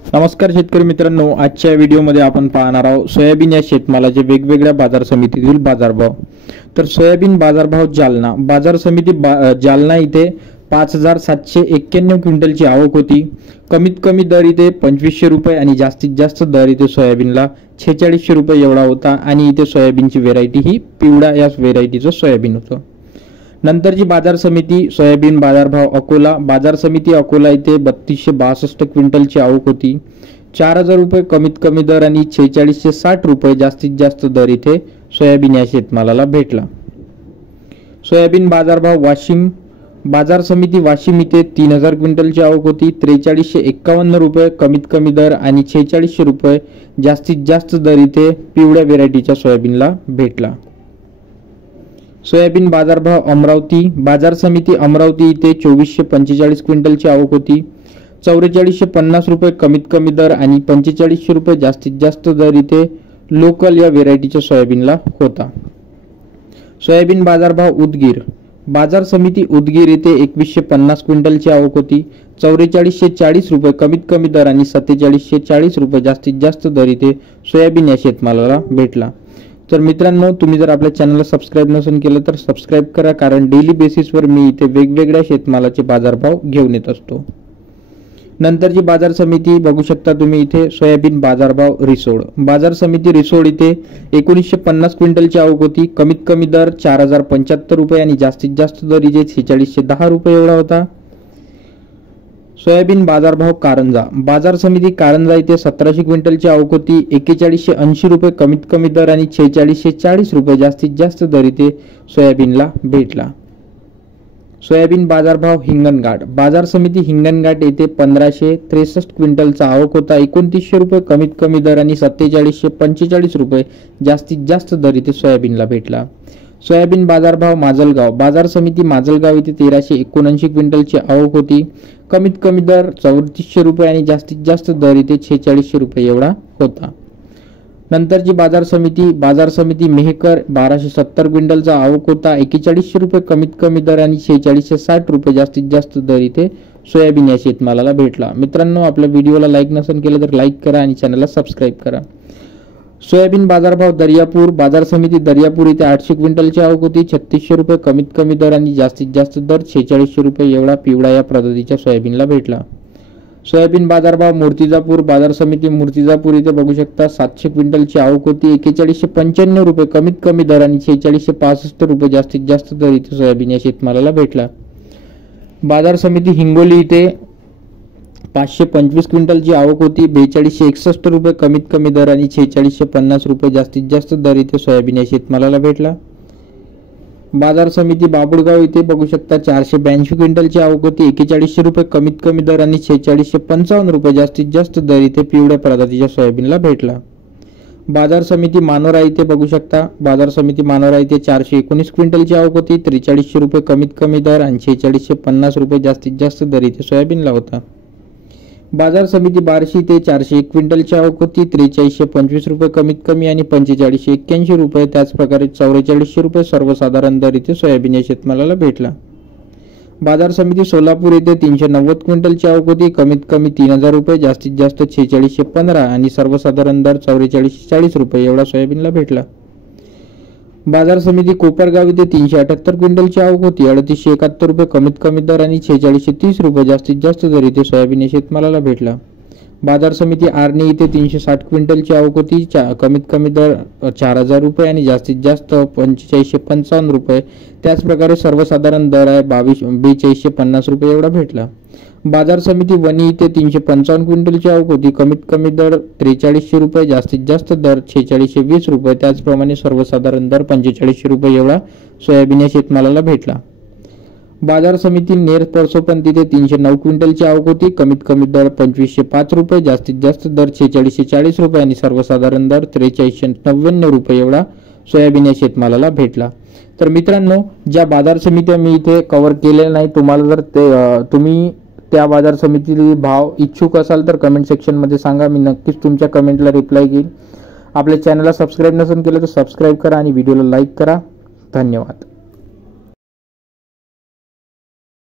नमस्कार शेतकरी मित्रांनो, आजच्या व्हिडिओमध्ये आपण पाहणार आहोत सोयाबीन या शेतमालाचे वेगवेगळ्या बाजार समितीतील बाजारभाव। तर सोयाबीन बाजारभाव जालना बाजार समिती जालना इथे 5791 क्विंटलची आवक होती। कमीत कमी दर इथे 2500 रुपये आणि जास्तीत जास्त दर इथे सोयाबीनला 4600 रुपये एवढा होता आणि इथे सोयाबीनची व्हेरायटी ही पिवळा या व्हेरायटीचं सोयाबीन होतं। नंतरची बाजार समिती सोयाबीन बाजारभाव अकोला बाजार समिती अकोला इथे 3262 क्विंटलची आवक होती। 4000 रुपये कमीत कमी दर आणि 4660 रुपये जास्तीत जास्त दर इथे सोयाबीन या शेतमालाला भेटला। सोयाबीन बाजारभाव वाशिम बाजार समिती वाशिम इथे 3000 क्विंटलची आवक होती। 4351 रुपये कमीत कमी दर आणि 4600 रुपये जास्तीत जास्त दर इथे पिवळ्या व्हेरायटीच्या सोयाबीनला भेटला। सोयाबीन बाजारभाव अमरावती बाजार समिती अमरावती इथे 2445 क्विंटलची आवक होती। 4450 रुपये कमीत कमी दर आणि 4500 रुपये जास्तीत जास्त दर इथे लोकल या व्हेरायटीच्या सोयाबीनला होता। सोयाबीन बाजारभाव उदगीर बाजार समिती उदगीर येथे 2150 क्विंटलची आवक होती। 4440 रुपये कमीत कमी दर आणि 4740 रुपये जास्तीत जास्त दर इथे सोयाबीन या शेतमालाला भेटला। तर मित्रांनो, तुम्ही जर आपल्या चॅनलला सबस्क्राइब नसेल केलं तर सबस्क्राइब करा, कारण डेली बेसिसवर मी इथे वेगवेगळ्या शेतमालाचे बाजारभाव घेऊन येत असतो। नंतरची बाजार समिती बघू शकता तुम्ही इथे सोयाबीन बाजारभाव रिसोड बाजार समिती रिसोड इथे 1950 क्विंटलची आवक होती। कमीत कमी दर 4075 रुपये आणि जास्तीत जास्त दर इथे 4610 रुपये एवढा होता। सोयाबीन बाजारभाव कारंजा बाजार समिती कारंजा इथे 1700 क्विंटलची आवक होती। 4180 रुपये कमीत कमी दर आणि 4640 रुपये जास्तीत जास्त दर इथे सोयाबीनला भेटला। सोयाबीन बाजारभाव हिंगणघाट बाजार समिती हिंगणघाट येथे 1563 क्विंटलचा आवक होता। 2900 रुपये कमीत कमी दर आणि 4745 रुपये जास्तीत जास्त दर इथे सोयाबीनला भेटला। सोयाबीन बाजारभाव माजलगाव बाजार समिती माजलगाव इथे 1379 क्विंटलची आवक होती। कमीत कमी दर 3400 रुपये आणि जास्तीत जास्त दर इथे 4600 रुपये एवढा होता। नंतरची बाजार समिती मेहकर 1270 क्विंटलचा आवक होता। 4100 रुपये कमीत कमी दर आणि 4660 रुपये जास्तीत जास्त दर इथे सोयाबीन या शेतमालाला भेटला। मित्रांनो, आपल्या व्हिडिओला लाईक नसेल केलं तर लाईक करा आणि चॅनलला सबस्क्राइब करा। सोयाबीन बाजारभाव दर्यापूर बाजार समिती दर्यापूर इथे 800 क्विंटलची आवक होती। 3600 रुपये कमीत कमी दर आणि जास्तीत जास्त दर 4600 रुपये एवढा पिवळा या प्रजातीच्या सोयाबीनला भेटला। सोयाबीन बाजारभाव मूर्तिजापूर बाजार समिती मूर्तिजापूर इथे बघू शकता 700 क्विंटलची आवक होती। 4195 रुपये कमीत कमी दर आणि 4665 रुपये जास्तीत जास्त दर इथे सोयाबीन या शेतमालाला भेटला। बाजार समिती हिंगोली इथे 525 क्विंटलची आवक होती। 4261 रुपये कमीत कमी दर आणि 4650 रुपये जास्तीत जास्त दर इथे सोयाबीन या शेतमालाला भेटला। बाजार समिती बाबुळगाव इथे बघू शकता 482 क्विंटलची आवक होती। 4100 रुपये कमीत कमी दर आणि 4655 रुपये जास्तीत जास्त दर इथे पिवळ्या प्रजातीच्या सोयाबीनला भेटला। बाजार समिती मानोरा इथे बघू शकता बाजार समिती मानोरा इथे 419 क्विंटलची आवक होती। 4300 रुपये कमीत कमी दर आणि 4650 रुपये जास्तीत जास्त दर इथे सोयाबीनला होता। बाजार समिती बार्शी इथे 401 क्विंटलची आवक होती। 4325 रुपये कमीत कमी आणि 4581 रुपये त्याच प्रकारे 4400 रुपये सर्वसाधारण दर इथे सोयाबीन या शेतमालाला भेटला। बाजार समिती सोलापूर येथे 390 क्विंटलची आवक होती। कमीत कमी 3000 रुपये जास्तीत जास्त 4615 आणि सर्वसाधारण दर 4440 रुपये एवढा सोयाबीनला भेटला। बाजार समिती कोपरगाव इथे 378 क्विंटलची आवक होती। 3871 रुपये कमीत कमी दर आणि 4630 रुपये जास्तीत जास्त दर इथे सोयाबीन या शेतमालाला भेटला। बाजार समिती आर्णी इथे 360 क्विंटलची आवक होती। कमीत कमी दर 4000 रुपये आणि जास्तीत जास्त 4555 रुपये त्याच प्रकारे सर्वसाधारण दर आहे 4250 रुपये एवढा भेटला। बाजार समिती वणी इथे 355 क्विंटलची आवक होती। कमीत कमी दर 4300 रुपये जास्तीत जास्त दर 4620 रुपये त्याचप्रमाणे सर्वसाधारण दर 4500 रुपये एवढा सोयाबीन या शेतमालाला भेटला। बाजार समिती नेर परसोपंत इथे 309 क्विंटलची आवक होती। कमीत कमी दर 2505 रुपये जास्तीत जास्त दर 4640 रुपये आणि सर्वसाधारण दर 4399 रुपये एवढा सोयाबीन या शेतमालाला भेटला। तर मित्रांनो, ज्या बाजार समित्या मी इथे कव्हर केलेल्या नाही, तुम्हाला जर तुम्ही त्या बाजार समितीतील भाव इच्छुक असाल तर कमेंट सेक्शनमध्ये सांगा, मी नक्कीच तुमच्या कमेंटला रिप्लाय देईन। आपल्या चॅनलला सबस्क्राइब नसेल केलं तर सबस्क्राइब करा आणि व्हिडिओला लाईक करा। धन्यवाद।